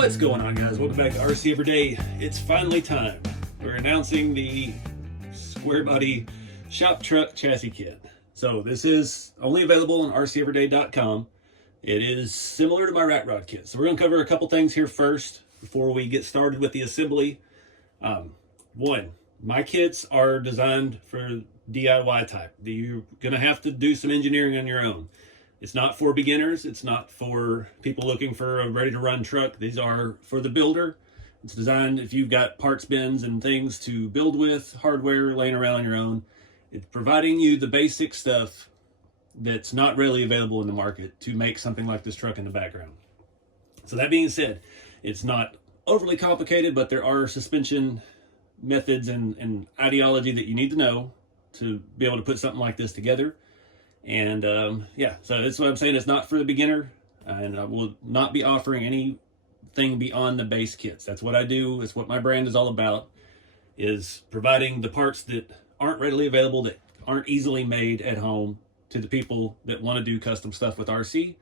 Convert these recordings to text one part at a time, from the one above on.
What's going on, guys? Welcome back to RC Everyday. It's finally time. We're announcing the square body shop truck chassis kit. So this is only available on rceveryday.com. It is similar to my rat rod kit. So we're going to cover a couple things here first before we get started with the assembly. One, my kits are designed for DIY type. You're going to have to do some engineering on your own. It's not for beginners. It's not for people looking for a ready-to-run truck. These are for the builder. It's designed if you've got parts bins and things to build with, hardware laying around on your own. It's providing you the basic stuff that's not readily available in the market to make something like this truck in the background. So that being said, it's not overly complicated, but there are suspension methods and ideology that you need to know to be able to put something like this together. And yeah, so that's what I'm saying. It's not for the beginner, and I will not be offering anything beyond the base kits. That's what I do. It's what my brand is all about, is providing the parts that aren't readily available, that aren't easily made at home, to the people that want to do custom stuff with RC.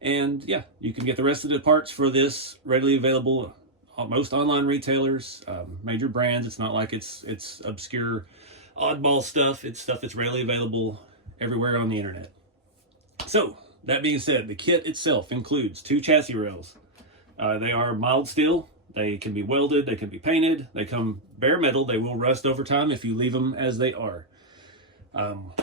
And yeah, you can get the rest of the parts for this readily available at most online retailers, major brands. It's not like it's obscure oddball stuff. It's stuff that's readily available everywhere on the internet. So that being said, the kit itself includes 2 chassis rails. They are mild steel. They can be welded, they can be painted, they come bare metal. They will rust over time if you leave them as they are.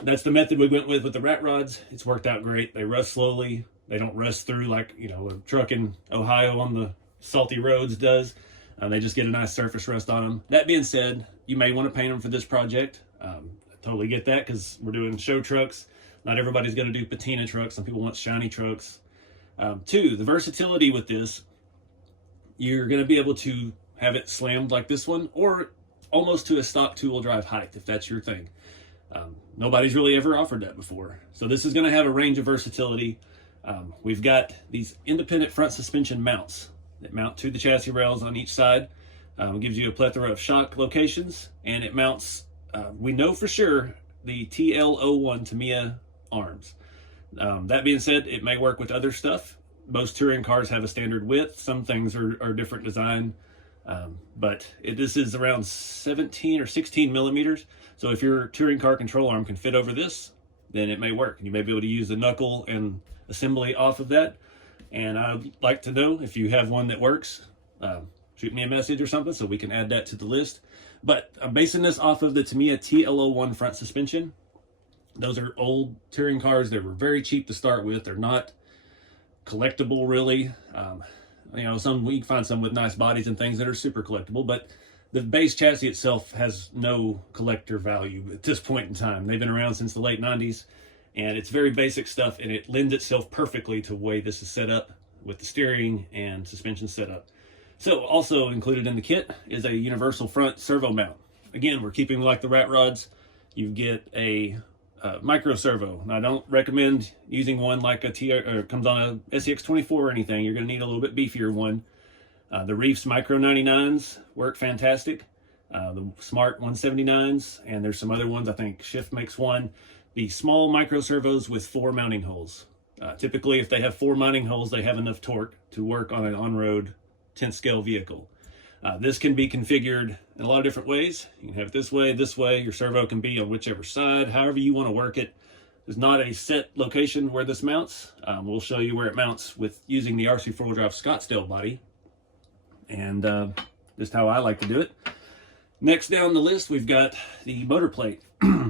That's the method we went with the rat rods. It's worked out great. They rust slowly. They don't rust through like, you know, a truck in Ohio on the salty roads does. They just get a nice surface rust on them. That being said, you may want to paint them for this project. Totally get that, because we're doing show trucks. Not everybody's going to do patina trucks. Some people want shiny trucks. 2, the versatility with this, you're going to be able to have it slammed like this one, or almost to a stock 2-wheel drive height, if that's your thing. Nobody's really ever offered that before. So this is going to have a range of versatility. We've got these independent front suspension mounts that mount to the chassis rails on each side. It gives you a plethora of shock locations, and it mounts, we know for sure, the TL01 Tamiya arms. That being said, it may work with other stuff. Most touring cars have a standard width. Some things are different design, but this is around 17 or 16 millimeters. So if your touring car control arm can fit over this, then it may work. And you may be able to use the knuckle and assembly off of that. And I'd like to know if you have one that works. Shoot me a message or something so we can add that to the list. But I'm basing this off of the Tamiya TL01 front suspension. Those are old touring cars. They were very cheap to start with. They're not collectible, really. You know, we can find some with nice bodies and things that are super collectible, but the base chassis itself has no collector value at this point in time. They've been around since the late 90s, and it's very basic stuff, and it lends itself perfectly to the way this is set up with the steering and suspension setup. So also included in the kit is a universal front servo mount. Again, we're keeping like the rat rods. You get a micro servo. Now, I don't recommend using one like a comes on a SCX24 or anything. You're going to need a little bit beefier one. The Reefs Micro 99s work fantastic. The Smart 179s, and there's some other ones. I think Shift makes one. The small micro servos with 4 mounting holes. Typically, if they have 4 mounting holes, they have enough torque to work on an on-road 10th scale vehicle. This can be configured in a lot of different ways. You can have it this way. Your servo can be on whichever side, however you want to work it. There's not a set location where this mounts. We'll show you where it mounts with using the RC 4-wheel drive Scottsdale body. And just how I like to do it. Next down the list, we've got the motor plate.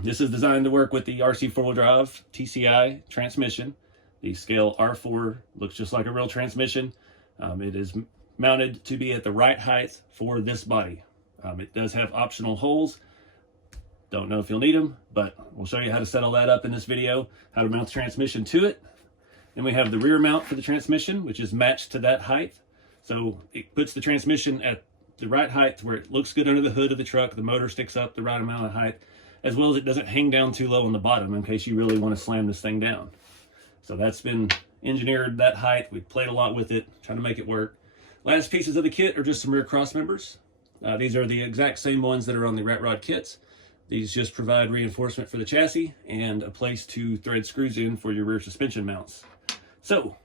This is designed to work with the RC 4-wheel drive TCI transmission. The scale R4 looks just like a real transmission. It is mounted to be at the right height for this body. It does have optional holes. Don't know if you'll need them, but we'll show you how to set all that up in this video, how to mount the transmission to it. Then we have the rear mount for the transmission, which is matched to that height. So it puts the transmission at the right height where it looks good under the hood of the truck. The motor sticks up the right amount of height, as well as it doesn't hang down too low on the bottom in case you really want to slam this thing down. So that's been engineered that height. We played a lot with it, trying to make it work. Last pieces of the kit are just some rear cross members. These are the exact same ones that are on the rat rod kits. These just provide reinforcement for the chassis and a place to thread screws in for your rear suspension mounts. So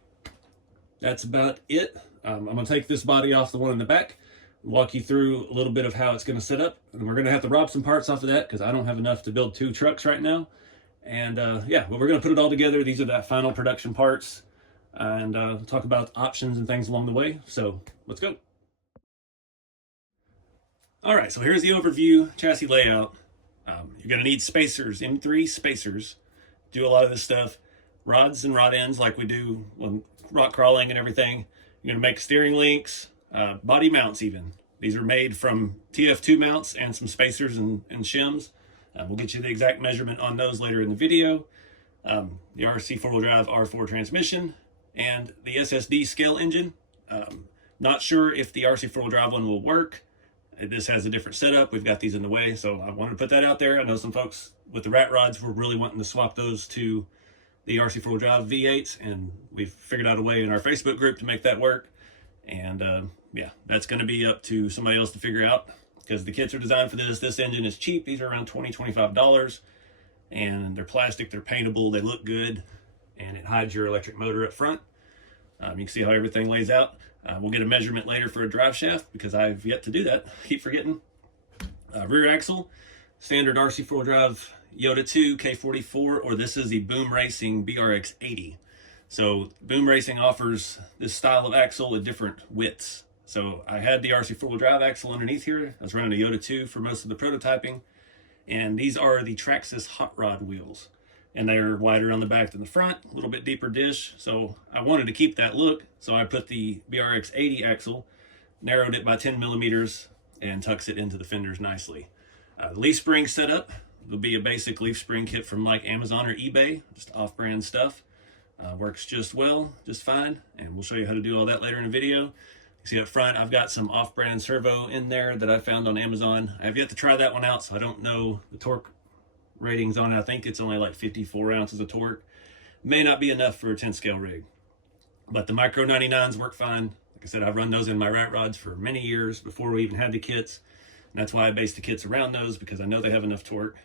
that's about it. I'm going to take this body off the one in the back, walk you through a little bit of how it's going to set up. And we're going to have to rob some parts off of that because I don't have enough to build 2 trucks right now. And yeah, but we're going to put it all together. These are the final production parts, and talk about options and things along the way. So let's go. All right, so here's the overview chassis layout. You're going to need spacers, M3 spacers, do a lot of this stuff. Rods and rod ends like we do on rock crawling and everything. You're going to make steering links, body mounts even. These are made from TF2 mounts and some spacers and shims. We'll get you the exact measurement on those later in the video. The RC 4-wheel drive R4 transmission and the SSD scale engine. Not sure if the RC 4-wheel drive one will work. This has a different setup. We've got these in the way, so I wanted to put that out there. I know some folks with the rat rods were really wanting to swap those to the RC 4-wheel drive V8s, and we've figured out a way in our Facebook group to make that work. And yeah, that's going to be up to somebody else to figure out, because the kits are designed for this. This engine is cheap. These are around $20, $25, and they're plastic, they're paintable, they look good, and it hides your electric motor up front. You can see how everything lays out. We'll get a measurement later for a drive shaft because I've yet to do that. Keep forgetting. Rear axle, standard RC 4-wheel drive Yota 2 K44, or this is the Boom Racing BRX 80. So Boom Racing offers this style of axle at different widths. So I had the RC 4-wheel drive axle underneath here. I was running a Yota 2 for most of the prototyping. And these are the Traxxas hot rod wheels. And they're wider on the back than the front, a little bit deeper dish. So I wanted to keep that look. So I put the BRX 80 axle, narrowed it by 10 millimeters, and tucks it into the fenders nicely. The leaf spring setup will be a basic leaf spring kit from like Amazon or eBay, just off-brand stuff. Works just well, just fine. And we'll show you how to do all that later in the video. You see up front, I've got some off-brand servo in there that I found on Amazon. I have yet to try that one out, so I don't know the torque ratings on it. I think it's only like 54 ounces of torque. May not be enough for a 10 scale rig, but the micro 99s work fine. Like I said, I've run those in my rat rods for many years before we even had the kits. And that's why I based the kits around those, because I know they have enough torque.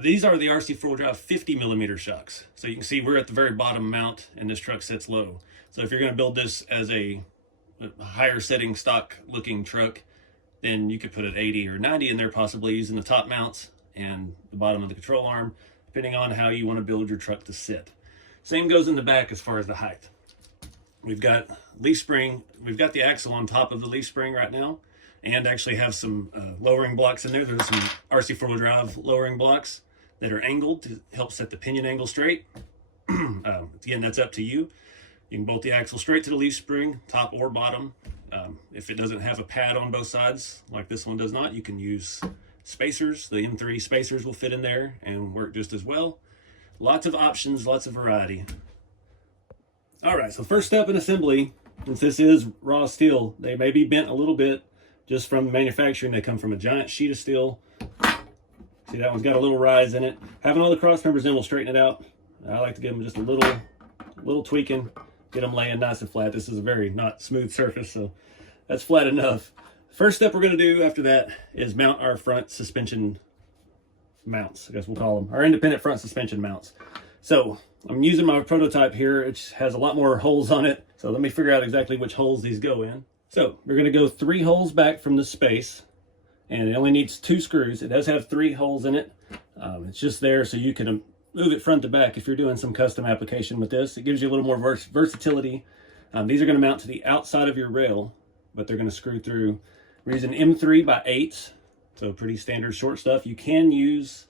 These are the RC 4-wheel drive 50 millimeter shocks. So you can see we're at the very bottom mount and this truck sits low. So if you're going to build this as a higher setting stock looking truck, then you could put an 80 or 90 in there, possibly using the top mounts and the bottom of the control arm, depending on how you want to build your truck to sit. Same goes in the back as far as the height. We've got leaf spring, we've got the axle on top of the leaf spring right now, and actually have some lowering blocks in there. There's some RC 4-wheel drive lowering blocks that are angled to help set the pinion angle straight. Again, that's up to you. You can bolt the axle straight to the leaf spring, top or bottom. If it doesn't have a pad on both sides, like this one does not, you can use spacers. The M3 spacers will fit in there and work just as well. Lots of options, lots of variety. All right, so first step in assembly, since this is raw steel, they may be bent a little bit just from manufacturing. They come from a giant sheet of steel. See, that one's got a little rise in it. Having all the cross members in will straighten it out. I like to give them just a little tweaking, get them laying nice and flat. This is a very not smooth surface, so that's flat enough. First step we're going to do after that is mount our front suspension mounts, I guess we'll call them, our independent front suspension mounts. So I'm using my prototype here. It has a lot more holes on it, so let me figure out exactly which holes these go in. So we're going to go 3 holes back from the space, and it only needs 2 screws. It does have 3 holes in it. It's just there so you can move it front to back if you're doing some custom application with this. It gives you a little more versatility. These are going to mount to the outside of your rail, but they're going to screw through. We're using M3 by 8, so pretty standard short stuff. You can use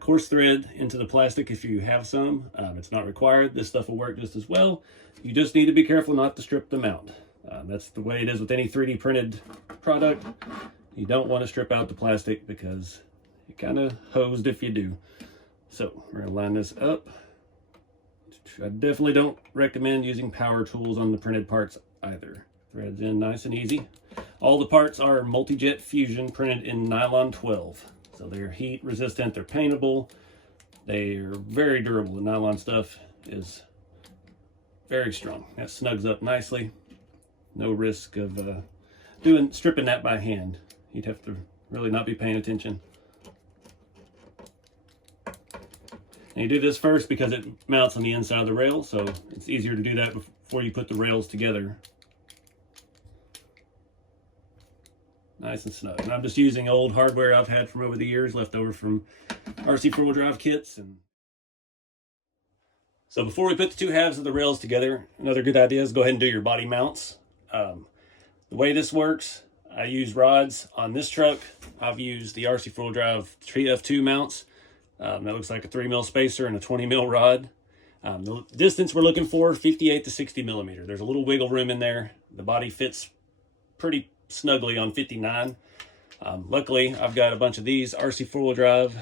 coarse thread into the plastic if you have some. It's not required. This stuff will work just as well. You just need to be careful not to strip them out. That's the way it is with any 3D printed product. You don't want to strip out the plastic because you're kind of hosed if you do. So we're going to line this up. I definitely don't recommend using power tools on the printed parts either. Threads in nice and easy. All the parts are multi-jet fusion printed in nylon 12. So they're heat resistant, they're paintable, they're very durable. The nylon stuff is very strong. That snugs up nicely. No risk of stripping that by hand. You'd have to really not be paying attention. And you do this first because it mounts on the inside of the rail, so it's easier to do that before you put the rails together nice and snug. And I'm just using old hardware I've had from over the years, left over from RC four-wheel drive kits. And so before we put the two halves of the rails together, another good idea is go ahead and do your body mounts. The way this works, I use rods on this truck. I've used the RC four-wheel drive TF2 mounts. That looks like a 3mm spacer and a 20mm rod. The distance we're looking for, 58 to 60 millimeter. There's a little wiggle room in there. The body fits pretty snugly on 59. Luckily, I've got a bunch of these RC four-wheel drive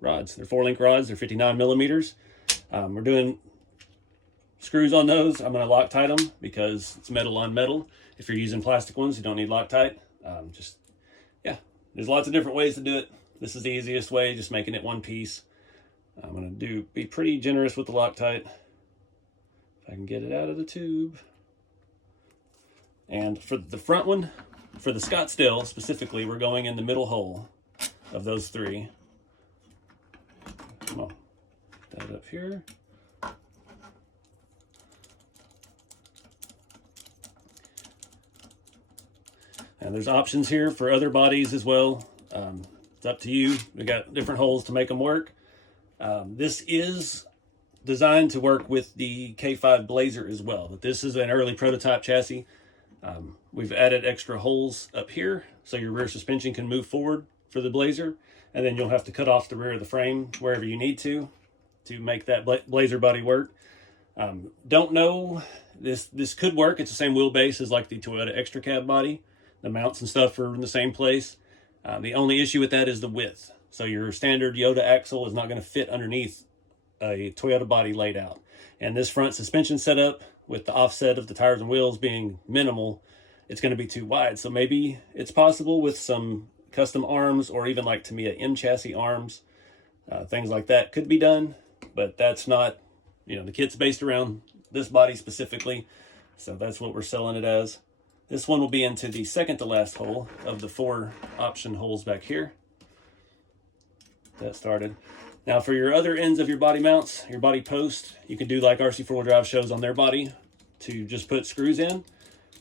rods. They're 4-link rods. They're 59 millimeters. We're doing screws on those. I'm going to Loctite them because it's metal on metal. If you're using plastic ones, you don't need Loctite. Yeah, there's lots of different ways to do it. This is the easiest way, just making it one piece. I'm going to be pretty generous with the Loctite. If I can get it out of the tube. And for the front one, for the Scottsdale specifically, we're going in the middle hole of those three. Come on, put that up here. And there's options here for other bodies as well. It's up to you. We got different holes to make them work. This is designed to work with the K5 Blazer as well, but this is an early prototype chassis. We've added extra holes up here so your rear suspension can move forward for the Blazer, and then you'll have to cut off the rear of the frame wherever you need to make that Blazer body work. Don't know, this could work. It's the same wheelbase as like the Toyota Extra Cab body. The mounts and stuff are in the same place. The only issue with that is the width. So your standard Yota axle is not going to fit underneath a Toyota body laid out. And this front suspension setup, with the offset of the tires and wheels being minimal, it's going to be too wide. So maybe it's possible with some custom arms, or even like Tamiya M chassis arms, things like that could be done. But that's not, the kit's based around this body specifically. So that's what we're selling it as. This one will be into the second to last hole of the 4 option holes back here. That started. Now for your other ends of your body mounts, your body post, you can do like RC four-wheel drive shows on their body to just put screws in.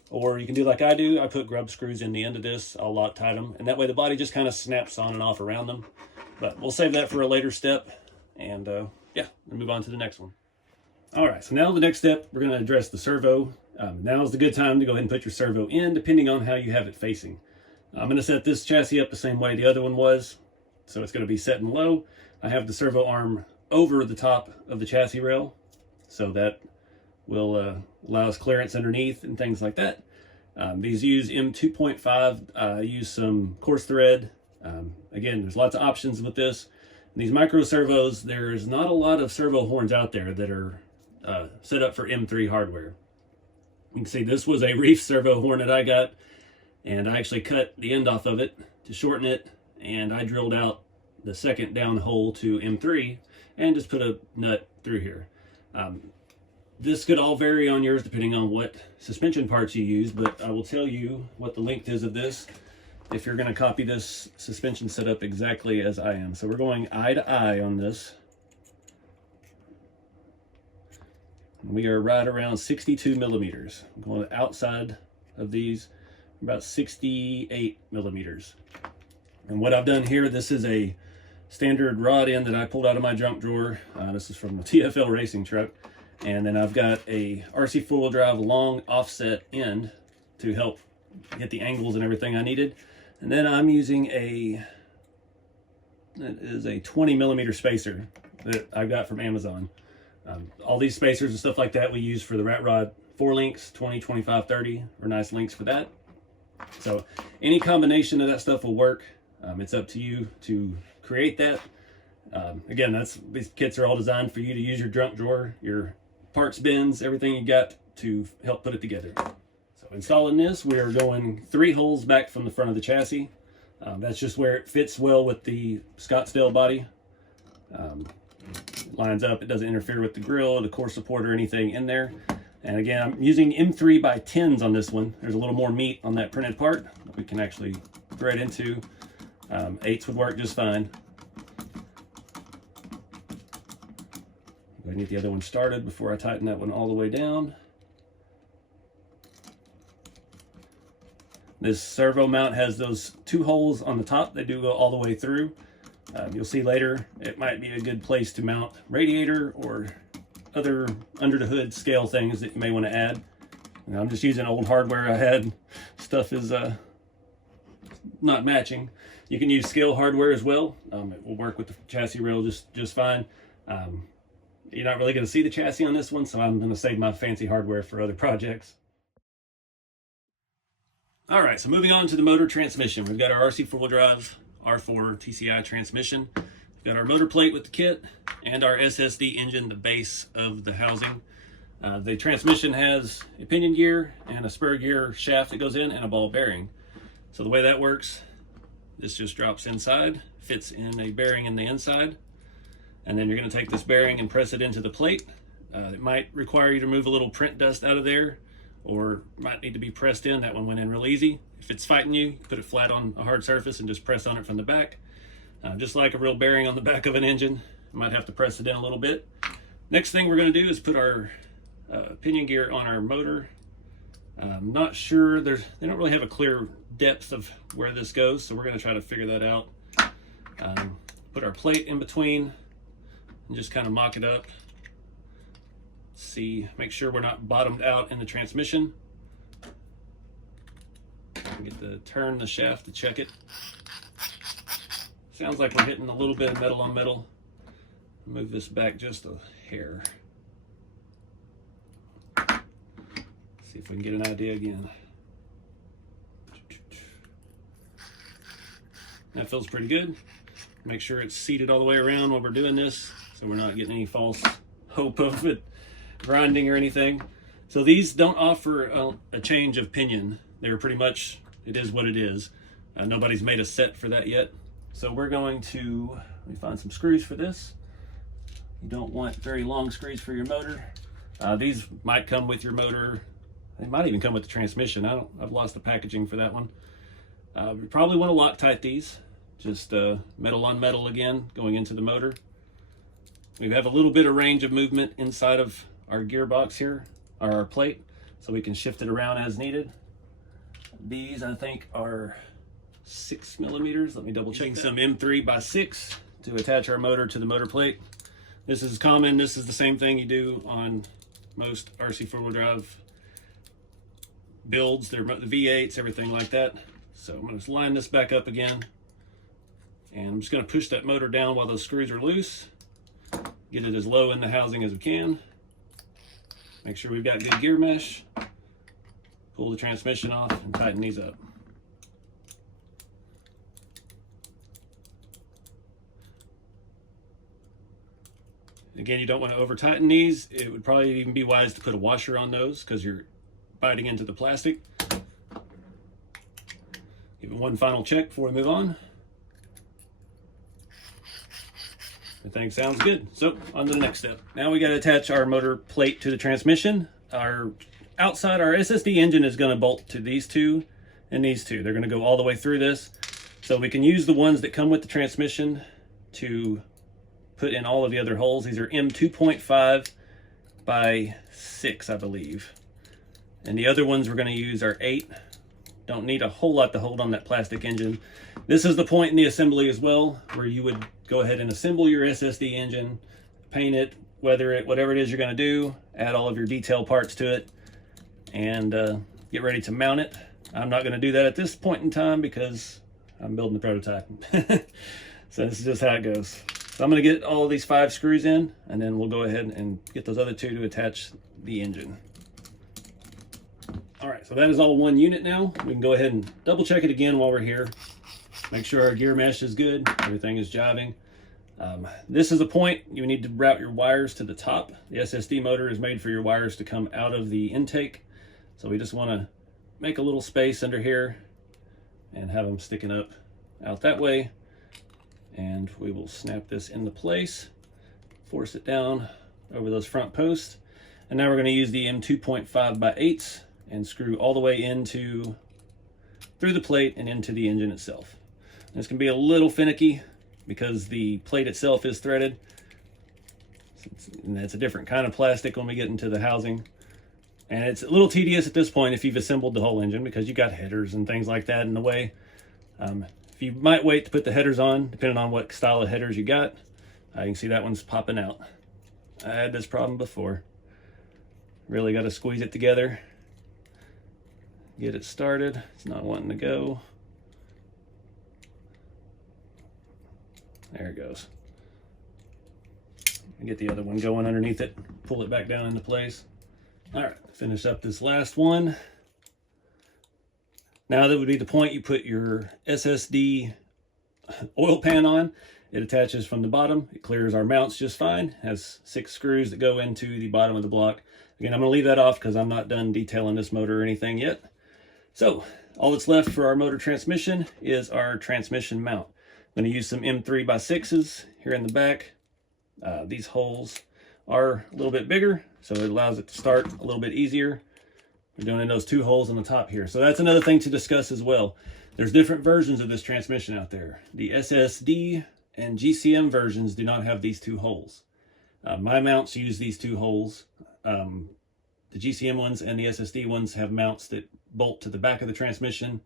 Or you can do like I do. I put grub screws in the end of this. I'll Loctite them. And that way the body just kind of snaps on and off around them. But we'll save that for a later step. And yeah, we'll move on to the next one. All right, so now the next step, we're going to address the servo. Now is the good time to go ahead and put your servo in, depending on how you have it facing. I'm going to set this chassis up the same way the other one was. So it's going to be set in low. I have the servo arm over the top of the chassis rail, so that will allow us clearance underneath and things like that. These use M2.5. I use some coarse thread. Again, there's lots of options with this. These micro servos, there's not a lot of servo horns out there that are set up for M3 hardware. You can see this was a reef servo horn that I got, and I actually cut the end off of it to shorten it, and I drilled out the second down hole to M3 and just put a nut through here. This could all vary on yours depending on what suspension parts you use, but I will tell you what the length is of this if you're going to copy this suspension setup exactly as I am. So we're going eye to eye on this. We are right around 62 millimeters. I'm going outside of these, about 68 millimeters. And what I've done here, this is a standard rod end that I pulled out of my junk drawer. This is from the TFL racing truck. And then I've got a RC four-wheel drive long offset end to help get the angles and everything I needed. And then I'm using that is a 20 millimeter spacer that I got from Amazon. All these spacers and stuff like that we use for the rat rod 4 links, 20, 25, 30 are nice links for that. So any combination of that stuff will work. It's up to you to create that. Again, these kits are all designed for you to use your junk drawer, your parts bins, everything you got to help put it together. So installing this, we are going 3 holes back from the front of the chassis. That's just where it fits well with the Scottsdale body. Lines up, it doesn't interfere with the grill, the core support, or anything in there. And again, I'm using M3 by 10s on this one. There's a little more meat on that printed part that we can actually thread into. 8s would work just fine. Go ahead and get the other one started before I tighten that one all the way down. This servo mount has those 2 holes on the top. They do go all the way through. You'll see later it might be a good place to mount radiator or other under the hood scale things that you may want to add. And I'm just using old hardware I had. Stuff is not matching. You can use scale hardware as well. It will work with the chassis rail just fine. You're not really going to see the chassis on this one, so I'm going to save my fancy hardware for other projects. All right, so moving on to the motor transmission. We've got our RC 4-wheel drive R4 TCI transmission. We've got our motor plate with the kit and our SSD engine, the base of the housing. The transmission has a pinion gear and a spur gear shaft that goes in and a ball bearing. So the way that works, this just drops inside, fits in a bearing in the inside, and then you're going to take this bearing and press it into the plate. It might require you to move a little print dust out of there, or might need to be pressed in. That one went in real easy. If it's fighting you, put it flat on a hard surface and just press on it from the back. Just like a real bearing on the back of an engine. You might have to press it in a little bit. Next thing we're going to do is put our pinion gear on our motor. I'm not sure, they don't really have a clear depth of where this goes, so we're going to try to figure that out. Put our plate in between and just kind of mock it up. See, make sure we're not bottomed out in the transmission. Get to turn the shaft to check it. Sounds like we're hitting a little bit of metal on metal. Move this back just a hair. See if we can get an idea again. That feels pretty good. Make sure it's seated all the way around while we're doing this, so we're not getting any false hope of it grinding or anything. So these don't offer a change of pinion. They're pretty much, it is what it is. Nobody's made a set for that yet. So we're going to, let me find some screws for this. You don't want very long screws for your motor. These might come with your motor. They might even come with the transmission. I've lost the packaging for that one. You probably want to Loctite these. Just metal on metal again, going into the motor. We have a little bit of range of movement inside of our gearbox here, or our plate, so we can shift it around as needed. These, I think, are 6 millimeters. Let me double check. Some M3x6 to attach our motor to the motor plate. This is common. This is the same thing you do on most RC 4-wheel drive builds. They're the V8s, everything like that. So I'm going to line this back up again, and I'm just going to push that motor down while those screws are loose. Get it as low in the housing as we can. Make sure we've got good gear mesh. Pull the transmission off and tighten these up. Again, you don't want to over tighten these. It would probably even be wise to put a washer on those because you're biting into the plastic. Give it one final check before we move on. Everything sounds good. So on to the next step. Now we got to attach our motor plate to the transmission. Our SSD engine is going to bolt to these two and these two. They're going to go all the way through this. So we can use the ones that come with the transmission to put in all of the other holes. These are M2.5 by 6, I believe. And the other ones we're going to use are 8. Don't need a whole lot to hold on that plastic engine. This is the point in the assembly as well, where you would go ahead and assemble your SSD engine, paint it, weather it, whatever it is you're going to do, add all of your detail parts to it, and get ready to mount it. I'm not going to do that at this point in time because I'm building the prototype. So this is just how it goes. So I'm going to get all of these 5 screws in, and then we'll go ahead and get those other 2 to attach the engine. All right, so that is all one unit now. We can go ahead and double check it again while we're here. Make sure our gear mesh is good, everything is jiving. This is a point you need to route your wires to the top. The SSD motor is made for your wires to come out of the intake. So we just want to make a little space under here and have them sticking up out that way. And we will snap this into place, force it down over those front posts. And now we're going to use the M2.5 by 8s and screw all the way through the plate and into the engine itself. This can be a little finicky because the plate itself is threaded, and that's a different kind of plastic when we get into the housing. And it's a little tedious at this point if you've assembled the whole engine, because you got headers and things like that in the way. If you might wait to put the headers on, depending on what style of headers you got, you can see that one's popping out. I had this problem before. Really got to squeeze it together, get it started. It's not wanting to go. There it goes. Get the other one going underneath it, pull it back down into place. All right, finish up this last one. Now that would be the point you put your SSD oil pan on. It attaches from the bottom. It clears our mounts just fine. Has 6 screws that go into the bottom of the block. Again, I'm going to leave that off because I'm not done detailing this motor or anything yet. So all that's left for our motor transmission is our transmission mount. I'm going to use some M3x6s here in the back. These holes are a little bit bigger, so it allows it to start a little bit easier. We're doing in those 2 holes on the top here. So that's another thing to discuss as well. There's different versions of this transmission out there. The SSD and GCM versions do not have these 2 holes. My mounts use these 2 holes. The GCM ones and the SSD ones have mounts that bolt to the back of the transmission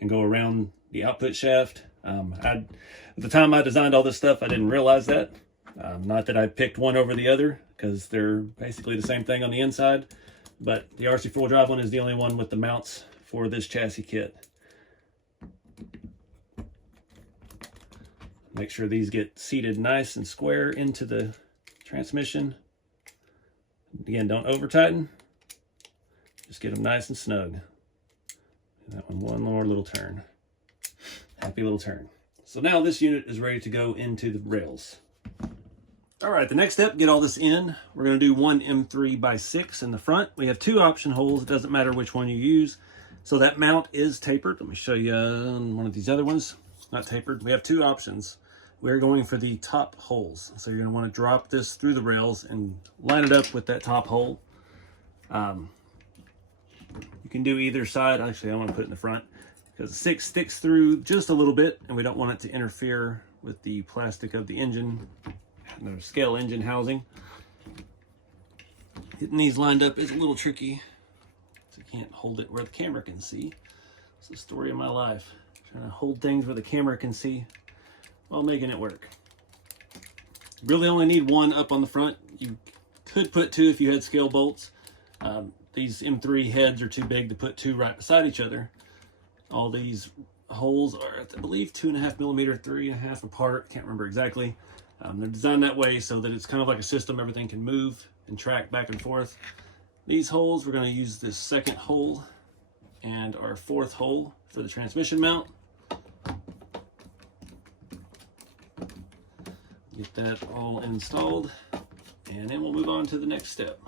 and go around the output shaft. At the time I designed all this stuff, I didn't realize that. Not that I picked one over the other, because they're basically the same thing on the inside. But the RC 4-wheel drive one is the only one with the mounts for this chassis kit. Make sure these get seated nice and square into the transmission. Again, don't over tighten. Just get them nice and snug. And that one more little turn. Happy little turn. So now this unit is ready to go into the rails. All right, the next step, get all this in. We're going to do one M3x6 in the front. We have 2 option holes. It doesn't matter which one you use. So that mount is tapered. Let me show you on one of these other ones. Not tapered. We have 2 options. We're going for the top holes. So you're going to want to drop this through the rails and line it up with that top hole. You can do either side. Actually, I want to put it in the front because the 6 sticks through just a little bit, and we don't want it to interfere with the plastic of the engine. The scale engine housing. Getting these lined up is a little tricky, so you can't hold it where the camera can see. It's the story of my life, trying to hold things where the camera can see while making it work. You really only need 1 up on the front. You could put 2 if you had scale bolts. These M3 heads are too big to put 2 right beside each other. All these holes are, I believe, 2.5 millimeter, 3.5 apart. Can't remember exactly. They're designed that way so that it's kind of like a system. Everything can move and track back and forth. These holes, we're going to use this 2nd hole and our 4th hole for the transmission mount. Get that all installed, and then we'll move on to the next step.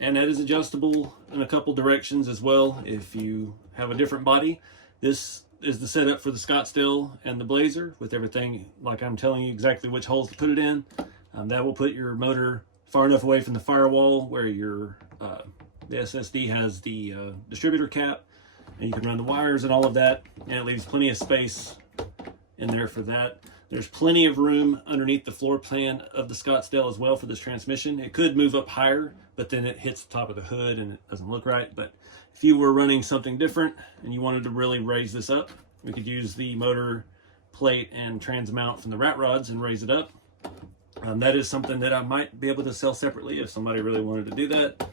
And that is adjustable in a couple directions as well if you have a different body. This is the setup for the Scottsdale and the Blazer, with everything like I'm telling you exactly which holes to put it in. That will put your motor far enough away from the firewall where your the SSD has the distributor cap, and you can run the wires and all of that, and it leaves plenty of space in there for that. There's plenty of room underneath the floor plan of the Scottsdale as well for this transmission. It could move up higher, but then it hits the top of the hood and it doesn't look right. But if you were running something different and you wanted to really raise this up, we could use the motor plate and trans mount from the rat rods and raise it up. That is something that I might be able to sell separately if somebody really wanted to do that.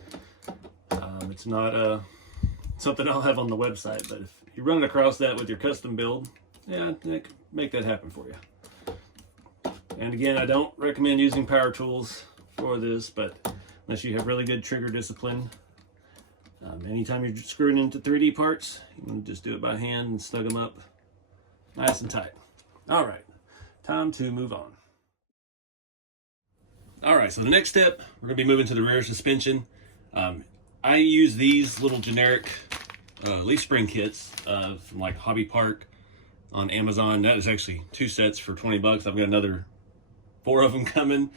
It's not something I'll have on the website, but if you run across that with your custom build, yeah, I can make that happen for you. And again, I don't recommend using power tools for this, but unless you have really good trigger discipline, anytime you're screwing into 3D parts, you can just do it by hand and snug them up nice and tight. All right, time to move on. All right, so the next step, we're gonna be moving to the rear suspension. I use these little generic leaf spring kits from like Hobby Park on Amazon. That is actually 2 sets for 20 bucks. I've got another 4 of them coming.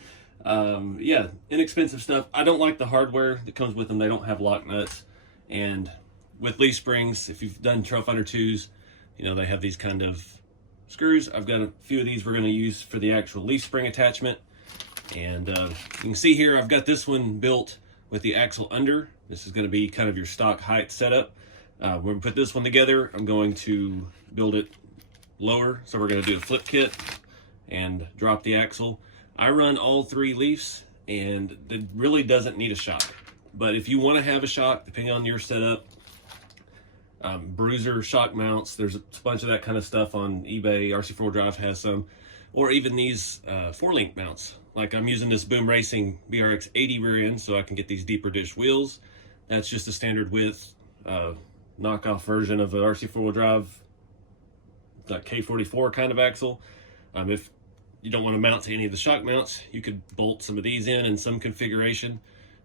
Yeah, inexpensive stuff. I don't like the hardware that comes with them. They don't have lock nuts. And with leaf springs, if you've done Trail Fighter 2s, you know, they have these kind of screws. I've got a few of these we're going to use for the actual leaf spring attachment. And you can see here, I've got this one built with the axle under. This is going to be kind of your stock height setup. When we put this one together, I'm going to build it lower. So we're going to do a flip kit and drop the axle. I run all 3 leafs, and it really doesn't need a shock. But if you want to have a shock, depending on your setup, bruiser shock mounts, there's a bunch of that kind of stuff on eBay. RC4 Drive has some, or even these 4-link mounts. Like I'm using this Boom Racing BRX 80 rear end so I can get these deeper dish wheels. That's just a standard width knockoff version of an RC4 Drive, that K44 kind of axle. If you don't want to mount to any of the shock mounts, you could bolt some of these in some configuration,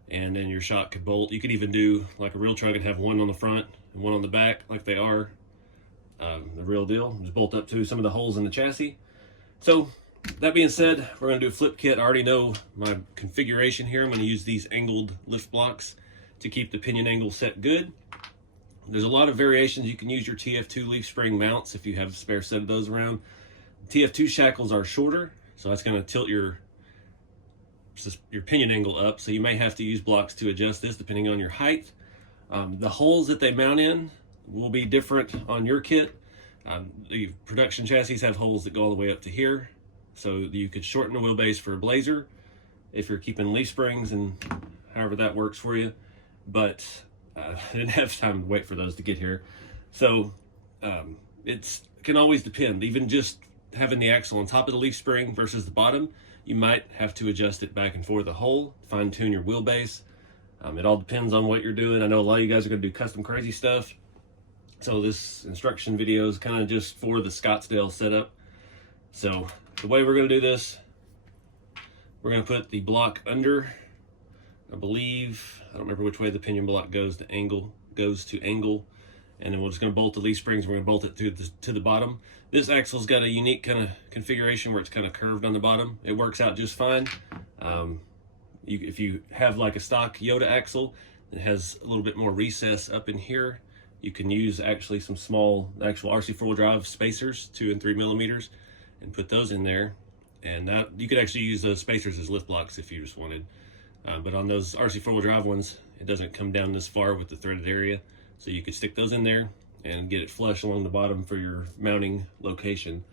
and then your shock could bolt. You could even do like a real truck and have one on the front and one on the back like they are the real deal. Just bolt up to some of the holes in the chassis. So that being said, we're going to do a flip kit. I already know my configuration here. I'm going to use these angled lift blocks to keep the pinion angle set good. There's a lot of variations. You can use your TF2 leaf spring mounts if you have a spare set of those around. TF2 shackles are shorter, so that's going to tilt your pinion angle up, so you may have to use blocks to adjust this depending on your height. The holes that they mount in will be different on your kit. The production chassis have holes that go all the way up to here, so you could shorten the wheelbase for a Blazer if you're keeping leaf springs and however that works for you. But I didn't have time to wait for those to get here. So it can always depend. Even just having the axle on top of the leaf spring versus the bottom, you might have to adjust it back and forth the hole, fine tune your wheelbase. It all depends on what you're doing. I know a lot of you guys are going to do custom crazy stuff. So this instruction video is kind of just for the Scottsdale setup. So the way we're going to do this, we're going to put the block under. I believe, I don't remember which way the pinion block goes to angle, and then we're just going to bolt the leaf springs. We're going to bolt it to the bottom. This axle's got a unique kind of configuration where it's kind of curved on the bottom. It works out just fine. If you have like a stock yota axle that has a little bit more recess up in here, you can use actually some small actual RC4 Drive spacers, 2 and 3 millimeters, and put those in there. And that you could actually use those spacers as lift blocks if you just wanted. But on those RC4 Drive ones, it doesn't come down this far with the threaded area. So you could stick those in there and get it flush along the bottom for your mounting location.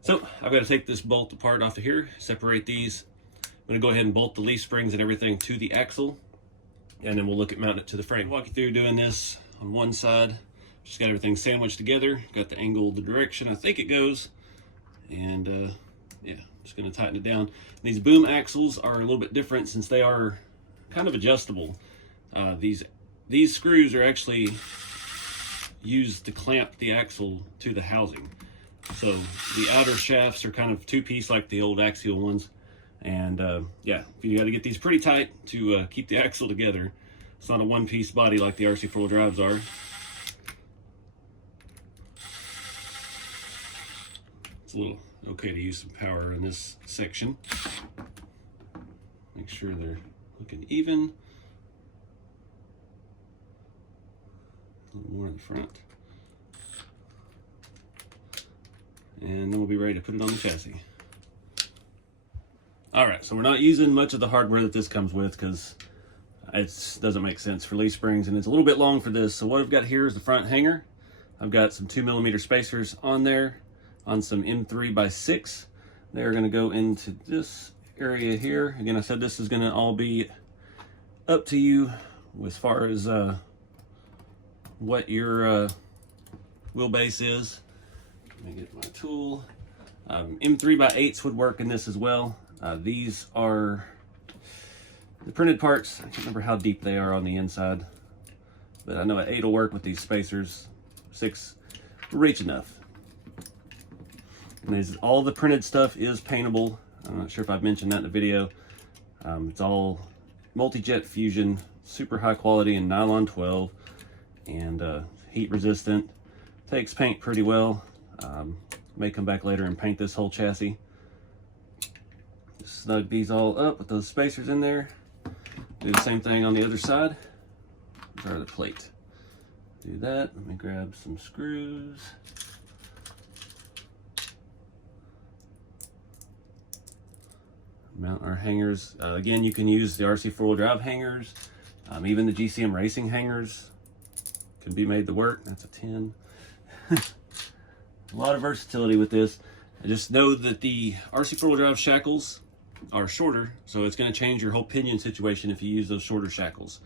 So I've got to take this bolt apart off of here, separate these. I'm going to go ahead and bolt the leaf springs and everything to the axle, and then we'll look at mounting it to the frame. Walk you through doing this on one side. Just got everything sandwiched together, got the angle, the direction I think it goes, and yeah, just going to tighten it down. These boom axles are a little bit different since they are kind of adjustable. These screws are actually used to clamp the axle to the housing. So the outer shafts are kind of 2-piece like the old axial ones. And yeah, you got to get these pretty tight to keep the axle together. It's not a 1-piece body like the RC4 Drives are. It's a little okay to use some power in this section. Make sure they're looking even. A little more in the front. And then we'll be ready to put it on the chassis. Alright, so we're not using much of the hardware that this comes with because it doesn't make sense for leaf springs, and it's a little bit long for this. So what I've got here is the front hanger. I've got some 2mm spacers on there on some M3x6. They're going to go into this area here. Again, I said this is going to all be up to you as far as what your wheelbase is. Let me get my tool. M3x8s would work in this as well. These are the printed parts. I can't remember how deep they are on the inside, but I know an 8 will work with these spacers. 6 will reach enough. And all the printed stuff is paintable. I'm not sure if I've mentioned that in the video. It's all multi-jet fusion, super high quality in nylon 12, and heat resistant. Takes paint pretty well. May come back later and paint this whole chassis. Just snug these all up with those spacers in there. Do the same thing on the other side. Or the plate. Do that. Let me grab some screws. Mount our hangers. Again, you can use the RC4 Drive hangers. Even the GCM racing hangers can be made to work. That's a 10. A lot of versatility with this. I just know that the RC four-wheel drive shackles are shorter, so it's going to change your whole pinion situation if you use those shorter shackles.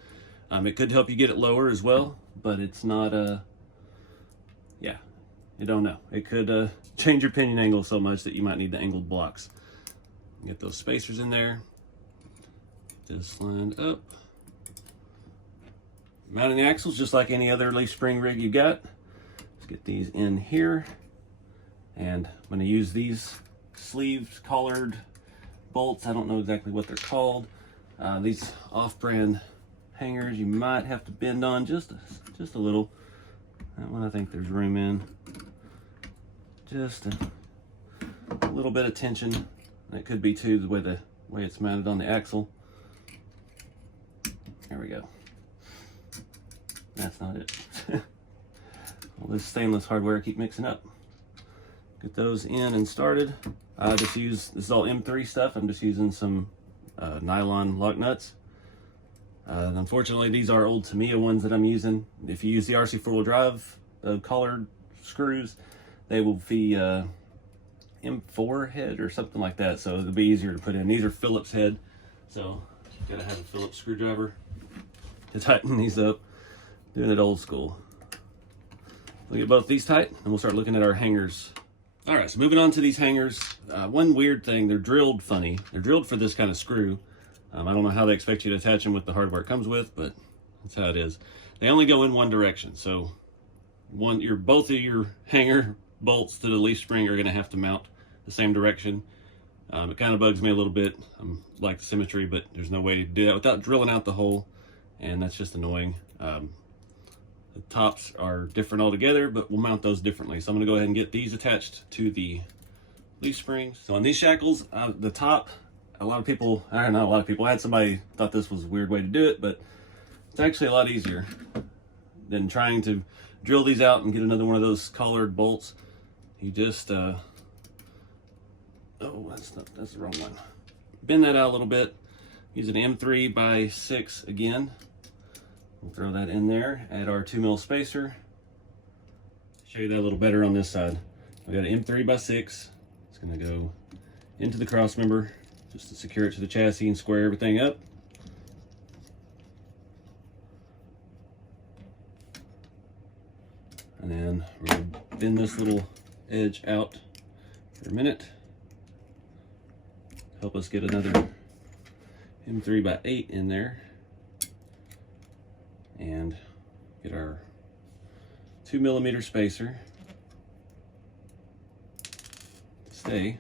It could help you get it lower as well, but it's not yeah, you don't know. It could change your pinion angle so much that you might need the angled blocks. Get those spacers in there. This lined up. Mounting the axles just like any other leaf spring rig you got. Let's get these in here. And I'm going to use these sleeved collared bolts. I don't know exactly what they're called. These off-brand hangers you might have to bend on just a little. That one I think there's room in. Just a little bit of tension. And it could be too the way it's mounted on the axle. There we go. That's not it. All this stainless hardware I keep mixing up. Get those in and started. I just use, this is all M3 stuff. I'm just using some nylon lock nuts. Unfortunately, these are old Tamiya ones that I'm using. If you use the RC four-wheel drive collared screws, they will be M4 head or something like that, so it'll be easier to put in. These are Phillips head, so you gotta have a Phillips screwdriver to tighten these up. Doing it old school. We'll get both these tight, and we'll start looking at our hangers. All right, so moving on to these hangers. One weird thing, they're drilled funny. They're drilled for this kind of screw. I don't know how they expect you to attach them with the hardware it comes with, but that's how it is. They only go in one direction, so both of your hanger bolts to the leaf spring are going to have to mount the same direction. It kind of bugs me a little bit. I like the symmetry, but there's no way to do that without drilling out the hole, and that's just annoying. The tops are different altogether, but we'll mount those differently. So I'm going to go ahead and get these attached to the leaf springs. So on these shackles, the top, I had somebody thought this was a weird way to do it, but it's actually a lot easier than trying to drill these out and get another one of those collared bolts. You just, oh, that's the wrong one. Bend that out a little bit. Use an M3 by 6 again. We'll throw that in there, add our 2mm spacer. Show you that a little better on this side. We got an M3 by 6. It's gonna go into the cross member just to secure it to the chassis and square everything up. And then we're gonna bend this little edge out for a minute. Help us get another M3 by 8 in there. And get our 2mm spacer to stay.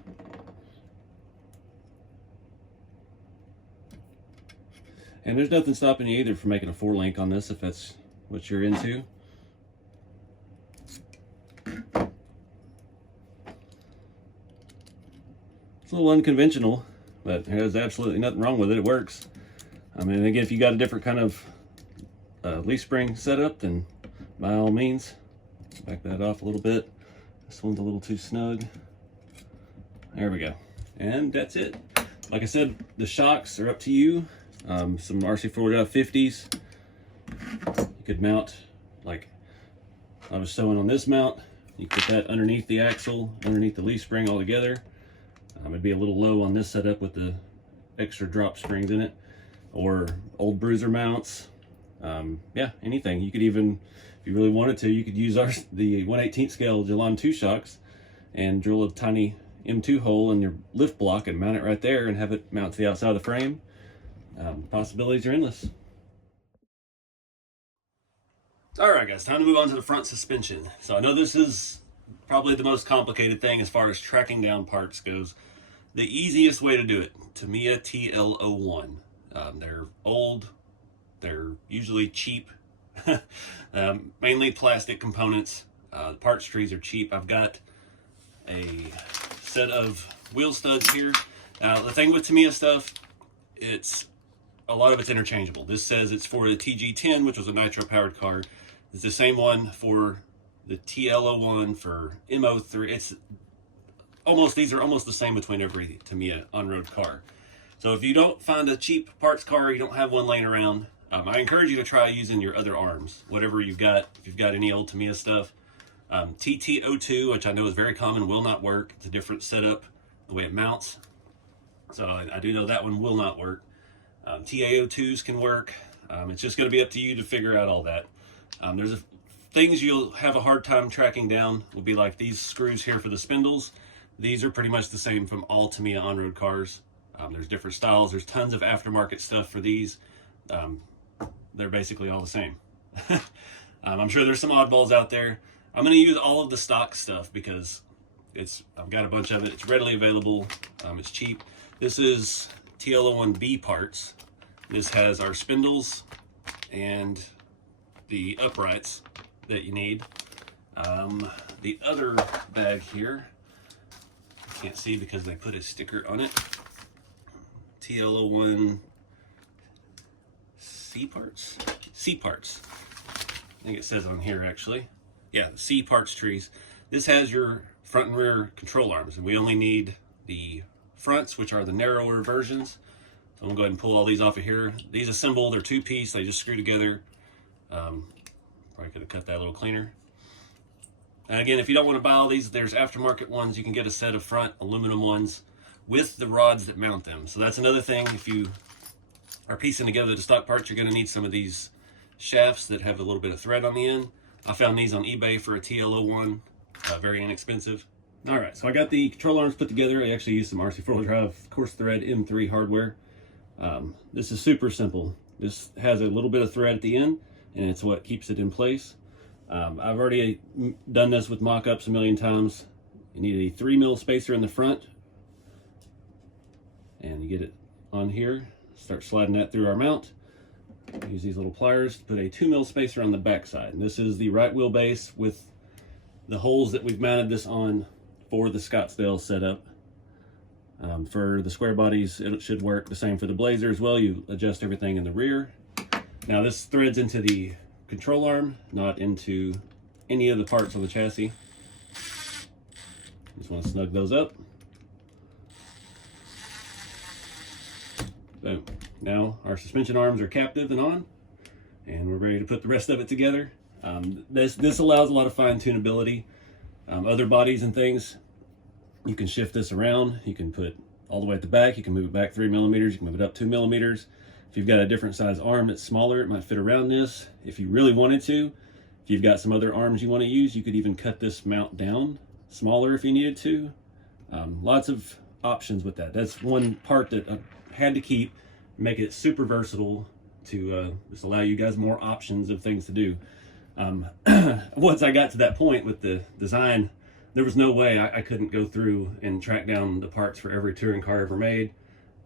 And there's nothing stopping you either from making a 4-link on this if that's what you're into. It's a little unconventional, but there's absolutely nothing wrong with it. It works. I mean, again, if you got a different kind of leaf spring setup, then by all means, back that off a little bit. This one's a little too snug. There we go. And that's it. Like I said, the shocks are up to you. Some RC four-wheel drive 50s. You could mount, like I was showing on this mount, you could put that underneath the axle, underneath the leaf spring altogether. It'd be a little low on this setup with the extra drop springs in it. Or old bruiser mounts. Yeah, anything. You could even, if you really wanted to, you could use the 1/18 scale Jalon 2 shocks and drill a tiny M2 hole in your lift block and mount it right there and have it mount to the outside of the frame. Possibilities are endless. All right, guys, time to move on to the front suspension. So I know this is probably the most complicated thing as far as tracking down parts goes. The easiest way to do it, Tamiya TL01. They're old. They're usually cheap, mainly plastic components. The parts trees are cheap. I've got a set of wheel studs here. Now, the thing with Tamiya stuff, a lot of it's interchangeable. This says it's for the TG10, which was a nitro-powered car. It's the same one for the TL01 for MO3. These are almost the same between every Tamiya on-road car. So if you don't find a cheap parts car, you don't have one laying around, I encourage you to try using your other arms, whatever you've got. If you've got any old Tamiya stuff, TT02, which I know is very common, will not work. It's a different setup, the way it mounts. So I do know that one will not work. TAO2s can work. It's just going to be up to you to figure out all that. Things you'll have a hard time tracking down will be like these screws here for the spindles. These are pretty much the same from all Tamiya on-road cars. There's different styles. There's tons of aftermarket stuff for these. They're basically all the same. I'm sure there's some oddballs out there. I'm going to use all of the stock stuff because I've got a bunch of it. It's readily available. It's cheap. This is TL01B parts. This has our spindles and the uprights that you need. The other bag here, I can't see because they put a sticker on it. TL01 C parts? C parts. I think it says on here actually. Yeah, C parts trees. This has your front and rear control arms, and we only need the fronts, which are the narrower versions. So I'm gonna go ahead and pull all these off of here. These assemble, they're two-piece, they just screw together. Probably could have cut that a little cleaner. And again, if you don't want to buy all these, there's aftermarket ones. You can get a set of front aluminum ones with the rods that mount them. So that's another thing. If you are piecing together the stock parts, you're going to need some of these shafts that have a little bit of thread on the end. I found these on eBay for a TL01, very inexpensive. All right, so I got the control arms put together. I actually used some RC4 Drive Course Thread M3 hardware. This is super simple. This has a little bit of thread at the end, and it's what keeps it in place. I've already done this with mock-ups a million times. You need a 3mm spacer in the front, and you get it on here. Start sliding that through our mount. Use these little pliers to put a 2mm spacer on the back side. And this is the right wheelbase with the holes that we've mounted this on for the Scottsdale setup. For the square bodies, it should work the same for the Blazer as well. You adjust everything in the rear. Now this threads into the control arm, not into any of the parts on the chassis. Just want to snug those up. Boom. Now our suspension arms are captive and on, and we're ready to put the rest of it together. This allows a lot of fine tunability. Other bodies and things, you can shift this around. You can put all the way at the back. You can move it back 3mm. You can move it up 2mm. If you've got a different size arm that's smaller, it might fit around this. If you really wanted to, if you've got some other arms you want to use, you could even cut this mount down smaller if you needed to. Lots of options with that. That's one part that I had to keep, make it super versatile to just allow you guys more options of things to do. Once I got to that point with the design, there was no way I couldn't go through and track down the parts for every touring car ever made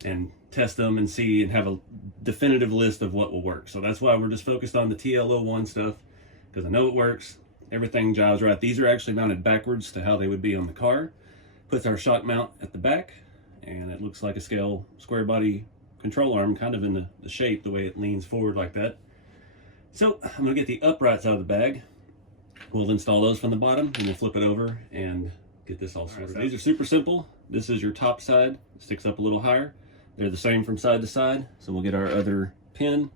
and test them and see and have a definitive list of what will work. So that's why we're just focused on the TL01 stuff, because I know it works. Everything jives right. These are actually mounted backwards to how they would be on the car. Puts our shock mount at the back, and it looks like a scale square body control arm, kind of in the shape, the way it leans forward like that. So I'm gonna get the uprights out of the bag. We'll install those from the bottom, and we'll flip it over and get this all sorted out. These are super simple. This is your top side. It sticks up a little higher. They're the same from side to side. So we'll get our other pin,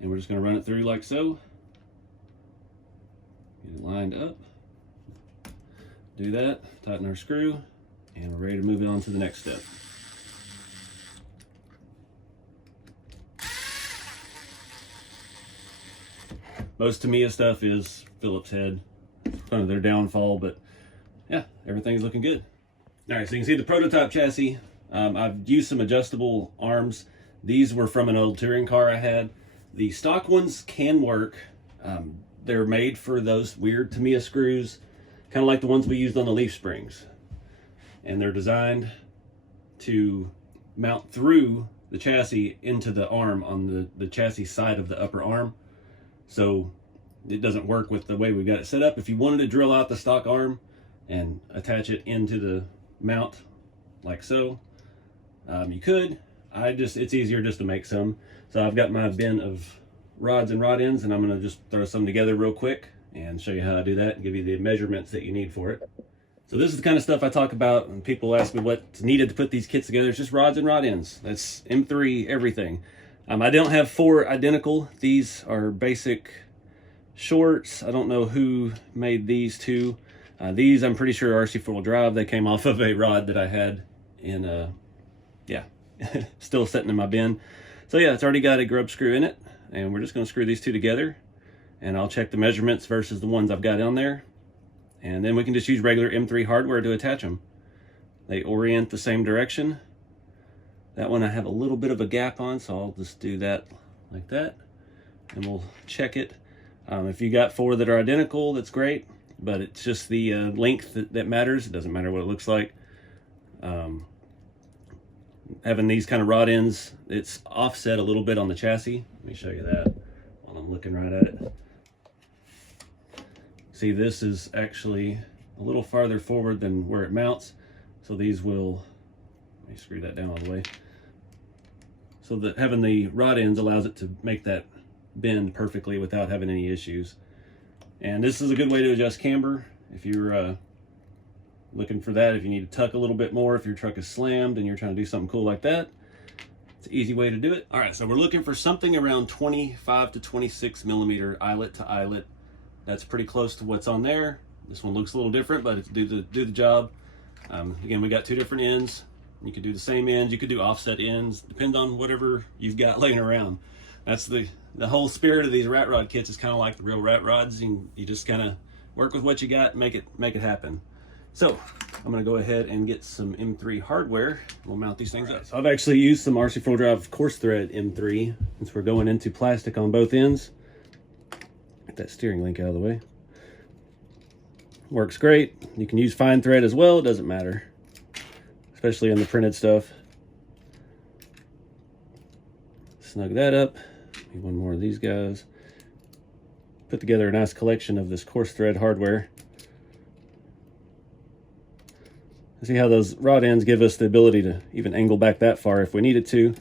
and we're just gonna run it through like so. Get it lined up. Do that, tighten our screw, and we're ready to move on to the next step. Most Tamiya stuff is Phillips head. It's kind of their downfall, but yeah, everything's looking good. All right, so you can see the prototype chassis. I've used some adjustable arms. These were from an old touring car I had. The stock ones can work. They're made for those weird Tamiya screws, kind of like the ones we used on the leaf springs. And they're designed to mount through the chassis into the arm on the chassis side of the upper arm. So it doesn't work with the way we got it set up. If you wanted to drill out the stock arm and attach it into the mount like so, you could. It's easier just to make some. So I've got my bin of rods and rod ends, and I'm gonna just throw some together real quick and show you how I do that and give you the measurements that you need for it. So this is the kind of stuff I talk about when people ask me what's needed to put these kits together. It's just rods and rod ends. That's M3 everything. I don't have 4 identical. These are basic shorts. I don't know who made these 2. These I'm pretty sure RC 4-wheel drive. They came off of a rod that I had in, yeah, still sitting in my bin. So yeah, it's already got a grub screw in it, and we're just going to screw these 2 together, and I'll check the measurements versus the ones I've got on there, and then we can just use regular M3 hardware to attach them. They orient the same direction. That one I have a little bit of a gap on, so I'll just do that like that, and we'll check it. If you got 4 that are identical, that's great, but it's just the length that matters. It doesn't matter what it looks like. Having these kind of rod ends, it's offset a little bit on the chassis. Let me show you that while I'm looking right at it. See, this is actually a little farther forward than where it mounts, so these will, let me screw that down all the way. So that having the rod ends allows it to make that bend perfectly without having any issues. And this is a good way to adjust camber if you're looking for that. If you need to tuck a little bit more, if your truck is slammed and you're trying to do something cool like that, it's an easy way to do it. All right, so we're looking for something around 25 to 26 millimeter eyelet to eyelet. That's pretty close to what's on there. This one looks a little different, but it's do the job. Again, we got 2 different ends. You could do the same ends, you could do offset ends, depend on whatever you've got laying around. That's the whole spirit of these rat rod kits, is kind of like the real rat rods. You just kind of work with what you got and make it happen. So I'm going to go ahead and get some M3 hardware. We'll mount these things up. So I've actually used some RC 4-wheel drive coarse thread M3 since we're going into plastic on both ends. Get that steering link out of the way. Works great. You can use fine thread as well, it doesn't matter, especially in the printed stuff. Snug that up. Need one more of these guys. Put together a nice collection of this coarse thread hardware. See how those rod ends give us the ability to even angle back that far if we needed to.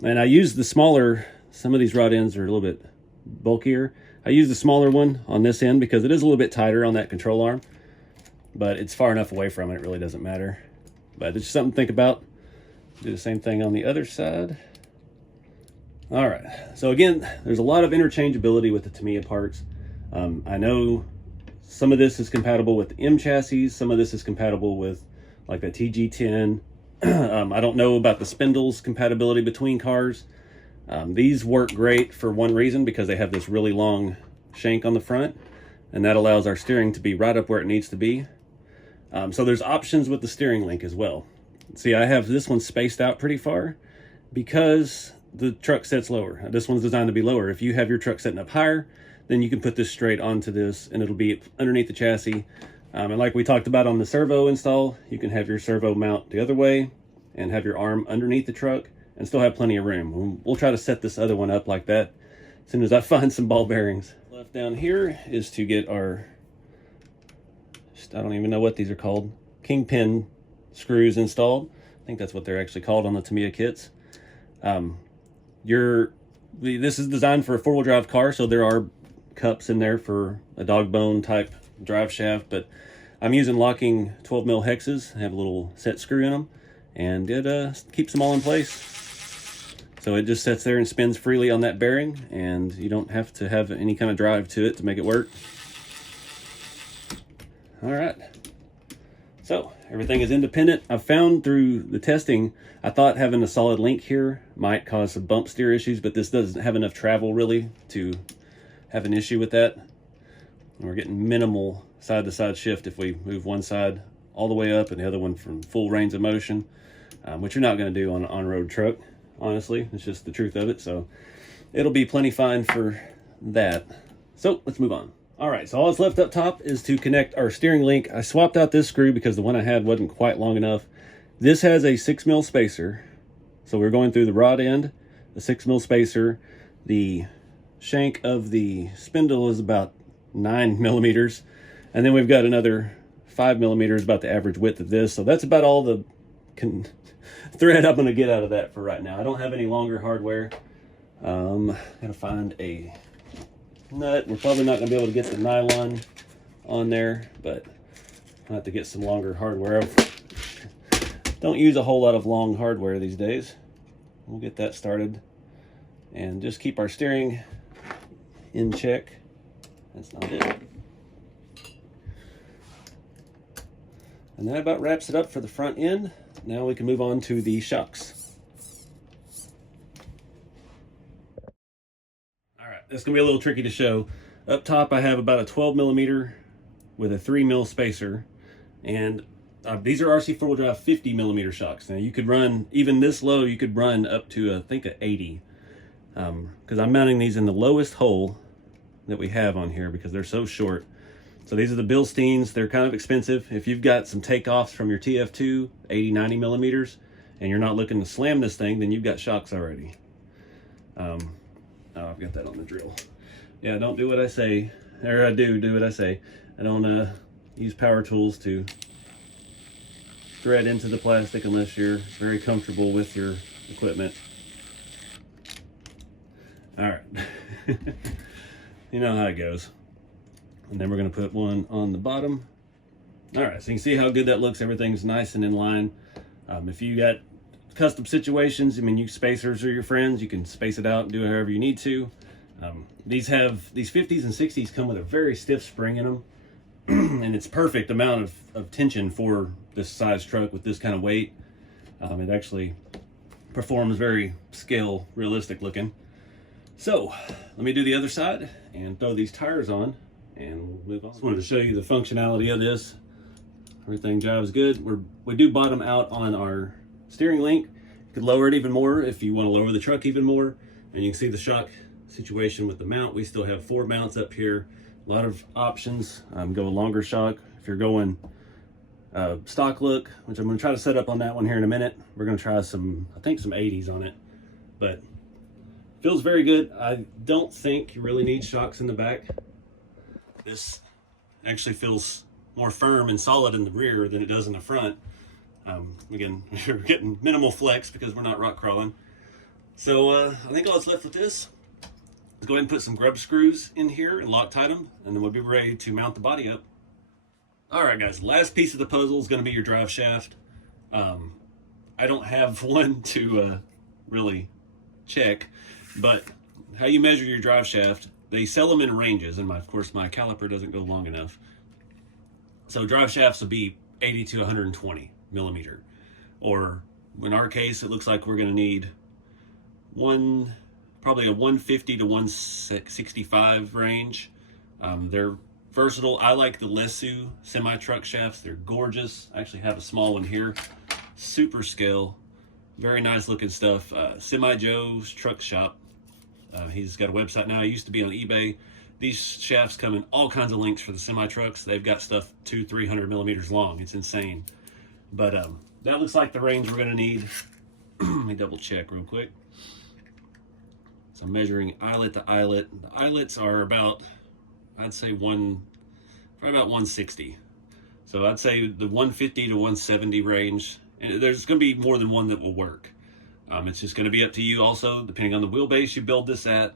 And I use the smaller, some of these rod ends are a little bit bulkier. I use the smaller one on this end because it is a little bit tighter on that control arm, but it's far enough away from it, it really doesn't matter. But it's just something to think about. Do the same thing on the other side. All right, so again, there's a lot of interchangeability with the Tamiya parts. I know some of this is compatible with the M chassis, some of this is compatible with like the TG10. I don't know about the spindles compatibility between cars. These work great for one reason, because they have this really long shank on the front, and that allows our steering to be right up where it needs to be. So there's options with the steering link as well. See, I have this one spaced out pretty far because the truck sets lower. This one's designed to be lower. If you have your truck setting up higher, then you can put this straight onto this and it'll be underneath the chassis. And like we talked about on the servo install, you can have your servo mount the other way and have your arm underneath the truck and still have plenty of room. We'll try to set this other one up like that as soon as I find some ball bearings. Left down here is to get our, I don't even know what these are called, kingpin screws installed. I think that's what they're actually called on the Tamiya kits. This is designed for a 4-wheel drive car, so there are cups in there for a dog bone type drive shaft, but I'm using locking 12mm hexes. I have a little set screw in them, and it keeps them all in place. So it just sits there and spins freely on that bearing, and you don't have to have any kind of drive to it to make it work. All right, so everything is independent. I've found through the testing, I thought having a solid link here might cause some bump steer issues, but this doesn't have enough travel really to have an issue with that. And we're getting minimal side-to-side shift if we move one side all the way up and the other one from full range of motion, which you're not going to do on an on-road truck, honestly. It's just the truth of it. So it'll be plenty fine for that. So let's move on. All right, so all that's left up top is to connect our steering link. I swapped out this screw because the one I had wasn't quite long enough. This has a 6mm spacer. So we're going through the rod end, the 6mm spacer. The shank of the spindle is about 9mm. And then we've got another 5mm, about the average width of this. So that's about all the thread I'm going to get out of that for right now. I don't have any longer hardware. Gotta find a nut. We're probably not going to be able to get the nylon on there, but I'll have to get some longer hardware. Don't use a whole lot of long hardware these days. We'll get that started and just keep our steering in check. That's not it. And that about wraps it up for the front end. Now we can move on to the shocks. All right, that's gonna be a little tricky to show. Up top, I have about a 12mm with a 3mm spacer, and these are RC four-wheel drive 50mm shocks. Now you could run, even this low, you could run up to I think a 80, because I'm mounting these in the lowest hole that we have on here because they're so short. So these are the bilsteins. They're kind of expensive. If you've got some takeoffs from your TF2, 80-90mm, and you're not looking to slam this thing, then you've got shocks already. Oh, I've got that on the drill. Yeah, don't do what I say. Or I do what I say. I don't use power tools to thread into the plastic unless you're very comfortable with your equipment. All right. You know how it goes. And then we're going to put one on the bottom. All right, so you can see how good that looks. Everything's nice and in line. If you got custom situations, I mean, you spacers are your friends. You can space it out and do it however you need to. These 50s and 60s come with a very stiff spring in them. And it's perfect amount of tension for this size truck with this kind of weight. It actually performs very scale realistic looking. So let me do the other side and throw these tires on and we'll move on. Just wanted to show you the functionality of this. Everything jives good. We do bottom out on our steering link. You could lower it even more if you want to lower the truck even more. And you can see the shock situation with the mount. We still have 4 mounts up here. A lot of options. Go a longer shock. If you're going stock look, which I'm going to try to set up on that one here in a minute. We're going to try some, I think some 80s on it. But feels very good. I don't think you really need shocks in the back. This actually feels more firm and solid in the rear than it does in the front. Again, we're getting minimal flex because we're not rock crawling. So I think all that's left with this is go ahead and put some grub screws in here and Loctite them, and then we'll be ready to mount the body up. All right, guys, last piece of the puzzle is going to be your drive shaft. I don't have one to really check, but how you measure your drive shaft, they sell them in ranges, and of course my caliper doesn't go long enough. So drive shafts will be 80 to 120mm, or in our case, it looks like we're going to need probably a 150 to 165 range. They're versatile. I like the Lesu semi-truck shafts. They're gorgeous. I actually have a small one here. Super scale. Very nice looking stuff. Semi Joe's Truck Shop. He's got a website now. He used to be on eBay. These shafts come in all kinds of lengths for the semi-trucks. They've got stuff 200-300mm long. It's insane. But that looks like the range we're going to need. Let me double check real quick. So I'm measuring eyelet to eyelet. The eyelets are about, I'd say probably about 160. So I'd say the 150 to 170 range. And there's going to be more than one that will work. It's just going to be up to you also, depending on the wheelbase you build this at.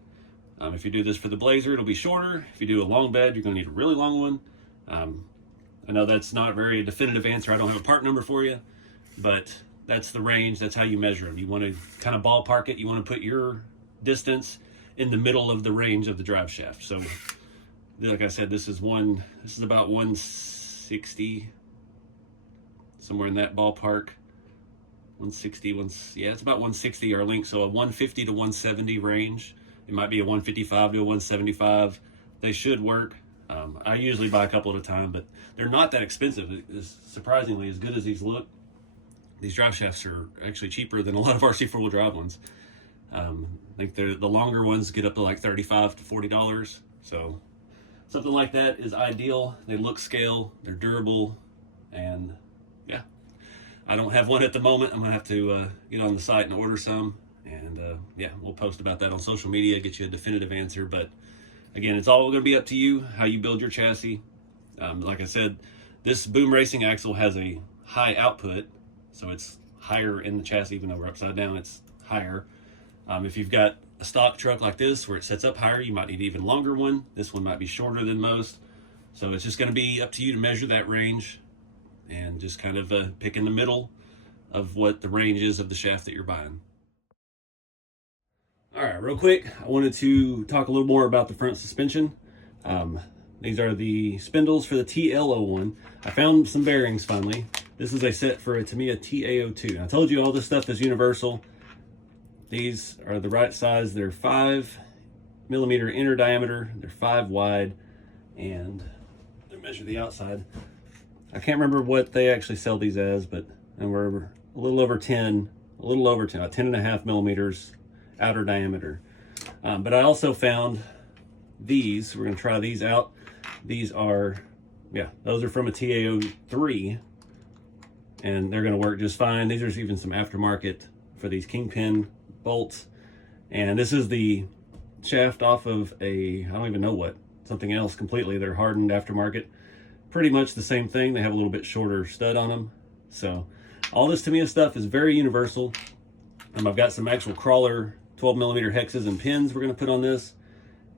If you do this for the Blazer, it'll be shorter. If you do a long bed, you're going to need a really long one. I know that's not a very definitive answer. I don't have a part number for you, but that's the range. That's how you measure them. You want to kind of ballpark it. You want to put your distance in the middle of the range of the drive shaft. So like I said, this is about 160, somewhere in that ballpark. 160, yeah, it's about 160 our length. So a 150 to 170 range. It might be a 155 to a 175. They should work. I usually buy a couple at a time, but they're not that expensive. Surprisingly, as good as these look, these drive shafts are actually cheaper than a lot of RC four-wheel drive ones. I think the longer ones get up to like $35 to $40. So something like that is ideal. They look scale, they're durable, and yeah. I don't have one at the moment. I'm gonna have to get on the site and order some, and yeah, we'll post about that on social media, get you a definitive answer. But again, it's all gonna be up to you, how you build your chassis. Like I said, this boom racing axle has a high output, so it's higher in the chassis. Even though we're upside down, it's higher. If you've got a stock truck like this where it sets up higher, you might need an even longer one. This one might be shorter than most. So it's just gonna be up to you to measure that range and just kind of pick in the middle of what the range is of the shaft that you're buying. All right, real quick, I wanted to talk a little more about the front suspension. These are the spindles for the TL01. I found some bearings finally. This is a set for a Tamiya TL02. I told you all this stuff is universal. These are the right size. They're 5mm inner diameter. They're 5 wide, and they measure the outside. I can't remember what they actually sell these as, but we're a little over 10, about 10.5 millimeters outer diameter. But I also found these. We're gonna try these out. These are, those are from a TA03, and they're gonna work just fine. These are even some aftermarket for these kingpin bolts. And this is the shaft off of I don't even know what, something else completely. They're hardened aftermarket. Pretty much the same thing. They have a little bit shorter stud on them. So all this Tamiya stuff is very universal. I've got some actual crawler 12mm hexes and pins we're gonna put on this.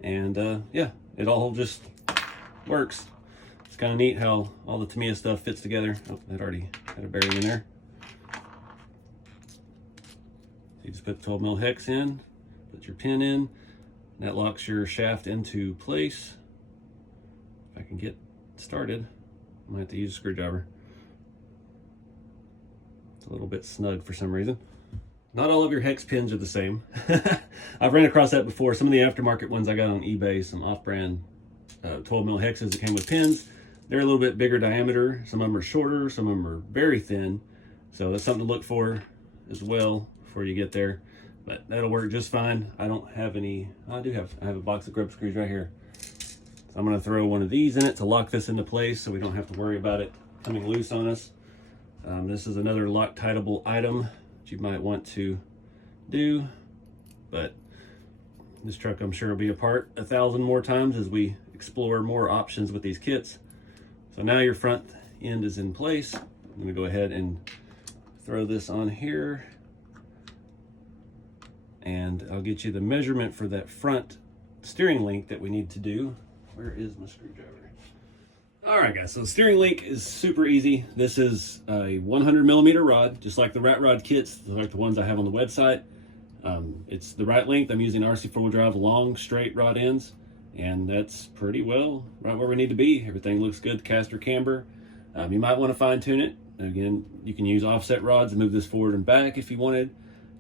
And yeah, it all just works. It's kind of neat how all the Tamiya stuff fits together. Oh, that already had a bearing in there. So you just put the 12mm hex in, put your pin in, and that locks your shaft into place. If I can get started, I might have to use a screwdriver. It's a little bit snug for some reason. Not all of your hex pins are the same. I've ran across that before. Some of the aftermarket ones I got on eBay, some off-brand 12mm hexes that came with pins. They're a little bit bigger diameter. Some of them are shorter, some of them are very thin. So that's something to look for as well before you get there. But that'll work just fine. I don't have any, I have a box of grub screws right here. So I'm gonna throw one of these in it to lock this into place so we don't have to worry about it coming loose on us. This is another Loctiteable item you might want to do, but this truck I'm sure will be apart 1,000 more times as we explore more options with these kits. So now your front end is in place. I'm gonna go ahead and throw this on here, and I'll get you the measurement for that front steering link that we need to do. Where is my screwdriver? All right, guys, so the steering link is super easy. This is a 100mm rod, just like the rat rod kits, like the ones I have on the website. It's the right length. I'm using RC 4-wheel drive long, straight rod ends, and that's pretty well right where we need to be. Everything looks good, caster camber. You might want to fine tune it. Again, you can use offset rods to move this forward and back if you wanted.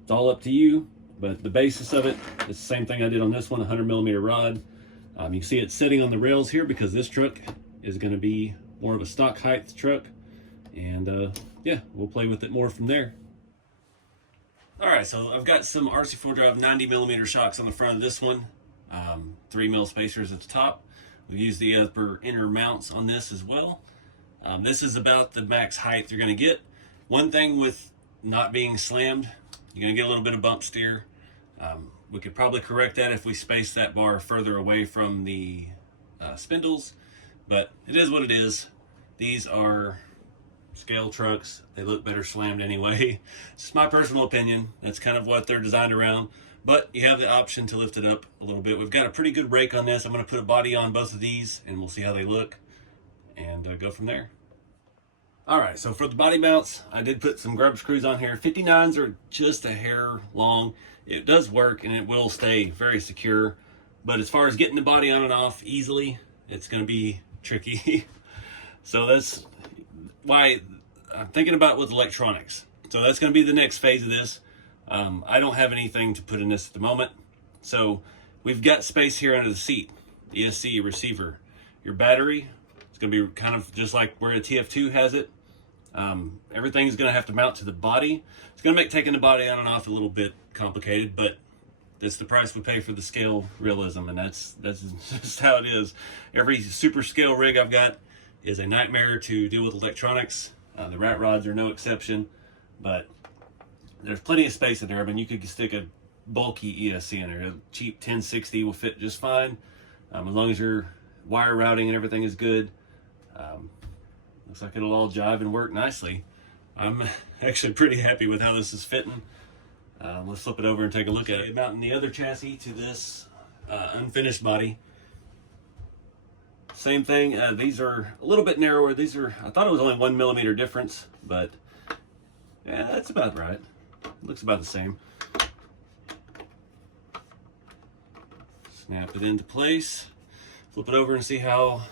It's all up to you, but the basis of it is the same thing I did on this one, 100mm rod. You can see it sitting on the rails here because this truck is going to be more of a stock height truck, and yeah, we'll play with it more from there. All right, so I've got some RC 4 drive 90mm shocks on the front of this one, 3mm spacers at the top. We've used the upper inner mounts on this as well. This is about the max height you're going to get. One thing with not being slammed, you're going to get a little bit of bump steer. We could probably correct that if we space that bar further away from the spindles. But it is what it is. These are scale trucks. They look better slammed anyway. It's just my personal opinion. That's kind of what they're designed around. But you have the option to lift it up a little bit. We've got a pretty good rake on this. I'm going to put a body on both of these, and we'll see how they look, and go from there. All right, so for the body mounts, I did put some grub screws on here. 59s are just a hair long. It does work, and it will stay very secure. But as far as getting the body on and off easily, it's going to be tricky. So that's why I'm thinking about with electronics. So that's going to be the next phase of this. I don't have anything to put in this at the moment. So we've got space here under the seat, the ESC receiver. Your battery, it's going to be kind of just like where a TF2 has it. Everything's going to have to mount to the body. It's going to make taking the body on and off a little bit complicated, but that's the price we pay for the scale realism, and that's just how it is. Every super scale rig I've got is a nightmare to deal with electronics. The rat rods are no exception, but there's plenty of space in there. I mean, you could stick a bulky ESC in there. A cheap 1060 will fit just fine, as long as your wire routing and everything is good. Looks like it'll all jive and work nicely. I'm actually pretty happy with how this is fitting. Let's flip it over and take a look at it. Mounting the other chassis to this unfinished body. Same thing. These are a little bit narrower. These are, I thought it was only 1mm difference, but yeah, that's about right. Looks about the same. Snap it into place. Flip it over and see how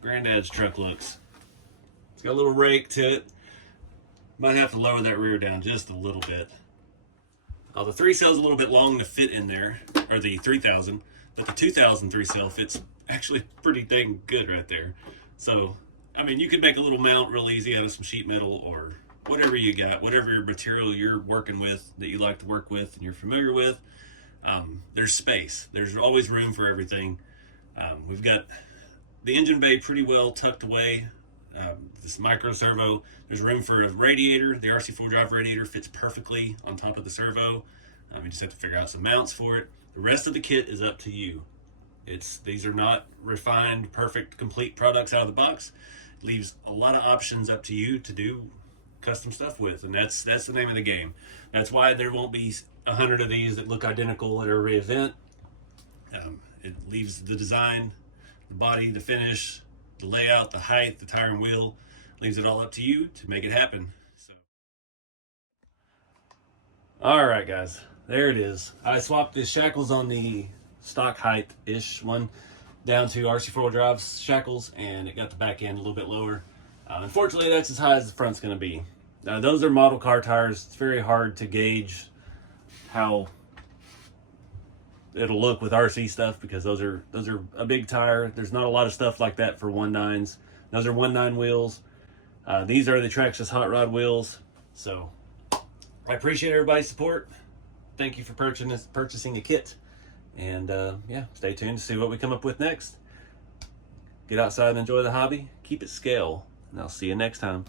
Granddad's truck looks. It's got a little rake to it. Might have to lower that rear down just a little bit. The 3-cell's a little bit long to fit in there, or the 3000, but the 2000 3-cell fits actually pretty dang good right there. So, I mean, you could make a little mount real easy out of some sheet metal or whatever you got, whatever material you're working with that you like to work with and you're familiar with. There's space. There's always room for everything. We've got the engine bay pretty well tucked away. This micro servo, there's room for a radiator. The RC4 drive radiator fits perfectly on top of the servo. You just have to figure out some mounts for it. The rest of the kit is up to you. These are not refined, perfect, complete products out of the box. It leaves a lot of options up to you to do custom stuff with, and that's the name of the game. That's why there won't be 100 of these that look identical at every event. It leaves the design, the body, the finish, the layout, the height, the tire and wheel, leaves it all up to you to make it happen. So, all right, guys, there it is. I swapped the shackles on the stock height-ish one down to RC4 Drive's shackles, and it got the back end a little bit lower. Unfortunately, that's as high as the front's going to be. Those are model car tires. It's very hard to gauge how it'll look with RC stuff because those are a big tire. There's not a lot of stuff like that for 1.9s. Those are 1.9 wheels. These are the Traxxas Hot Rod wheels. So I appreciate everybody's support. Thank you for purchasing a kit. And yeah, stay tuned to see what we come up with next. Get outside and enjoy the hobby. Keep it scale. And I'll see you next time.